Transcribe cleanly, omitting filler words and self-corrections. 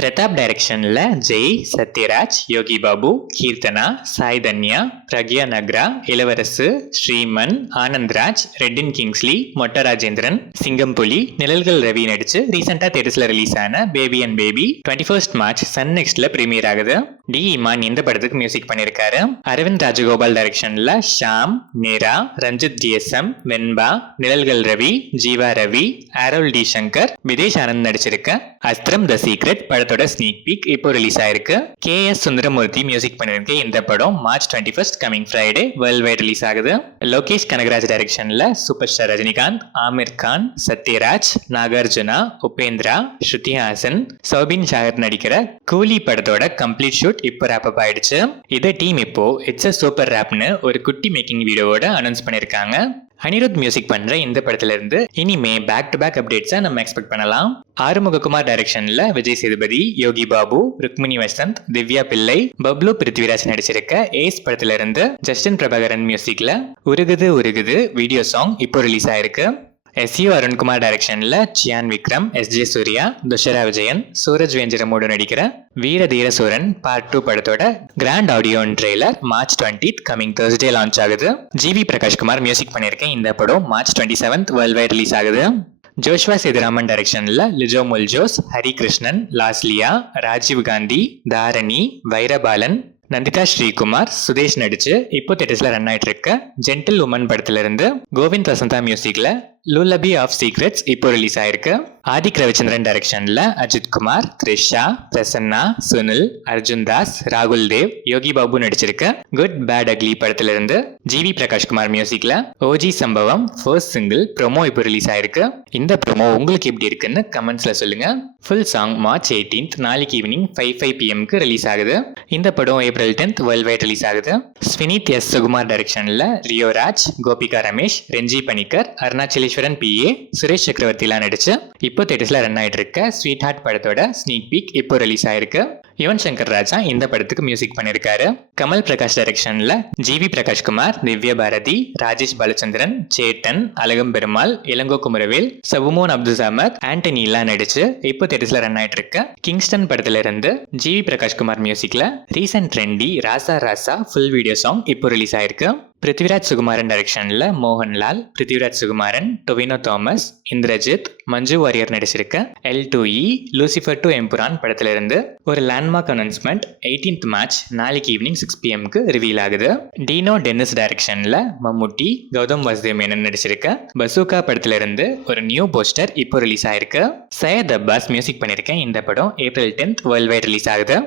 பிரதாப் டைரக்ஷன்ல ஜெய், சத்யராஜ், யோகி பாபு, கீர்த்தனா, சாய் தன்யா, பிரக்யா நக்ரா, இளவரசு, ஸ்ரீமன், ஆனந்த்ராஜ், ரெட்டின் கிங்ஸ்லி, மொட்ட ராஜேந்திரன், சிங்கம்புலி, நிழல்கள் ரவி நடிச்சு ரீசெண்டா தேட்டர்ஸ்ல ரிலீஸ் ஆன baby and baby 21st March Sun நெக்ஸ்ட்ல பிரீமியர் ஆகுது. டி இமான் இந்த படத்துக்கு மியூசிக் பண்ணிருக்காரு. அரவிந்த் ராஜகோபால் டைரக்ஷன்ல ஷாம், நேரா, Ranjith GSM, Venba, Nizhalgal Ravi, Jeeva Ravi, Arrol D Shankar, Videsh Anand நடிச்சிருக்க Asthiram the secret படத்தோட ஸ்னீக் பீக் இப்போ ரிலீஸ் ஆயிருக்கு. KS சுந்தரமூர்த்தி மியூசிக் பண்ணிருக்க இந்த படம் March 21st coming Friday world wide release ஆகுது. லோகேஷ் கனகராஜ் டைரக்ஷன்ல சூப்பர் ஸ்டார் ரஜினிகாந்த், ஆமிர் கான், சத்யராஜ், நாகார்ஜுனா, உபேந்திரா, ஸ்ருதி ஹாசன், சௌபின் ஷாகர் நடிக்கிற கூலி படத்தோட கம்ப்ளீட் ஷூட் இப்போ ராப் அப் ஆயிடுச்சு. இதை டீம் இப்போ இட்ஸ் அ சூப்பர் ராப்னு ஒரு குட்டி மேக்கிங் வீடியோவோட அனௌன்ஸ் பண்ணிருக்காங்க. அனிருத் மியூசிக் பண்ற இந்த படத்துல இருந்து இனிமே பேக் டு பேக் அப்டேட்ஸை நம்ம எக்ஸ்பெக்ட் பண்ணலாம். ஆறுமுககுமார் டைரக்ஷன்ல விஜய் சேதுபதி, யோகி பாபு, ருக்மிணி வசந்த், திவ்யா பிள்ளை, பப்ளு பிருத்விராஜ் நடிச்சிருக்க ஏஸ் படத்துல இருந்து ஜஸ்டின் பிரபாகரன் மியூசிக்ல உருகுது உருகுது வீடியோ சாங் இப்போ ரிலீஸ் ஆயிருக்கு. SU அருண்குமார் டைரக்ஷன்ல சியான் விக்ரம், SJ சூர்யா, துஷரா விஜயன், சூரஜ் வேஞ்சரமோடு நடிக்கிற வீர தீர சூரன் பார்ட் 2 படத்தோட grand audio trailer March 20th coming Thursday launch ஆகுது. GV பிரகாஷ்குமார் மியூசிக் பண்ணியிருக்கேன் இந்த படம் March 27th worldwide release ஆகுது. ஜோஷ்வா சேதுராமன் டைரக்ஷன்ல லிஜோ முல்ஜோஸ், ஹரிகிருஷ்ணன், லாஸ்லியா, ராஜீவ் காந்தி, தாரணி, வைரபாலன், நந்திதா ஸ்ரீகுமார், சுதேஷ் நடிச்சு இப்போ தேட்டர்ஸ்ல ரன் ஆயிட்டு இருக்க ஜென்டில் உமன் படத்துல இருந்து கோவிந்த் வசந்தா மியூசிக்ல லூலபி ஆஃப் சீக்ரெட்ஸ் இப்போ ரிலீஸ் ஆயிருக்கு. ஆதிக் ரவிச்சந்திரன் டைரக்ஷன்ல அஜித் குமார், த்ரிஷா, பிரசன்னா, சுனில், அர்ஜுன் தாஸ், ராகுல் Dev, Yogi Babu நடிச்சிருக்க good bad ugly படத்துல இருந்து GV பிரகாஷ்குமார் மியூசிக்ல ஓஜி சம்பவம் ஃபர்ஸ்ட் சிங்கிள் ப்ரோமோ இப்போ ரிலீஸ் ஆயிருக்கு. இந்த ப்ரோமோ உங்களுக்கு எப்படி இருக்குன்னு கமெண்ட்ஸ்ல சொல்லுங்க. ஃபுல் சாங் மார்ச் 18th நாளைக்கு ஈவினிங் 5 PM ரிலீஸ் ஆகுது. இந்த படம் April 10th world wide release ஆகுது. ஸ்வினித் S சுகுமார் டைரக்ஷன்ல ரியோ ராஜ், கோபிகா ரமேஷ், ரெஞ்சி பணிக்கர், அருணாச்சலேஸ்வரன் PA, சுரேஷ் சக்கரவர்த்திலாம் நடிச்சு இப்போ தேட்டர்ஸ்ல ரன் ஆயிட்டு இருக்க ஸ்வீட் ஹார்ட் படத்தோட ஸ்னீக் பீக் இப்போ ரிலீஸ் ஆயிருக்கு. யுவன் சங்கர் ராஜா இந்த படத்துக்கு மியூசிக் பண்ணிருக்காரு. கமல் பிரகாஷ் டைரக்ஷன்ல GV பிரகாஷ்குமார், திவ்யா பாரதி, ராஜேஷ் பாலச்சந்திரன், சேட்டன், அழகம் பெருமாள், இளங்கோ குமரவேல், சபுமோன் அப்துல் சமத், ஆண்டனி எல்லாம் நடிச்சு இப்போ தேட்டர்ஸ்ல ரன் ஆயிட்டு இருக்க கிங்ஸ்டன் படத்துல இருந்து GV பிரகாஷ்குமார் மியூசிக்ல recent trendy Raasa Raasa full video song இப்போ ரிலீஸ் ஆயிருக்கு. பிருத்விராஜ் சுகுமாரன் டைரக்ஷன்ல மோகன்லால், பிருத்விராஜ் சுகுமாரன், டொவினோ தாமஸ், இந்திரஜித், மஞ்சு வாரியர் நடிச்சிருக்க L2E லூசிஃபர் டு எம்புரான் படத்துல இருந்து ஒரு லேண்ட்மார்க் அனௌன்ஸ்மெண்ட் 18th மார்ச் நாளைக்கு ஈவினிங் 6 PM ரிவீல் ஆகுது. டீனோ டென்னிஸ் டைரக்ஷன்ல மம்முட்டி, கௌதம் வாசுதேவ் மேனன் நடிச்சிருக்க பசூகா படத்துல இருந்து ஒரு நியூ போஸ்டர் இப்போ ரிலீஸ் ஆயிருக்கு. சையத் அப்பாஸ் மியூசிக் பண்ணிருக்கேன் இந்த படம் April 10th world wide release ஆகுது.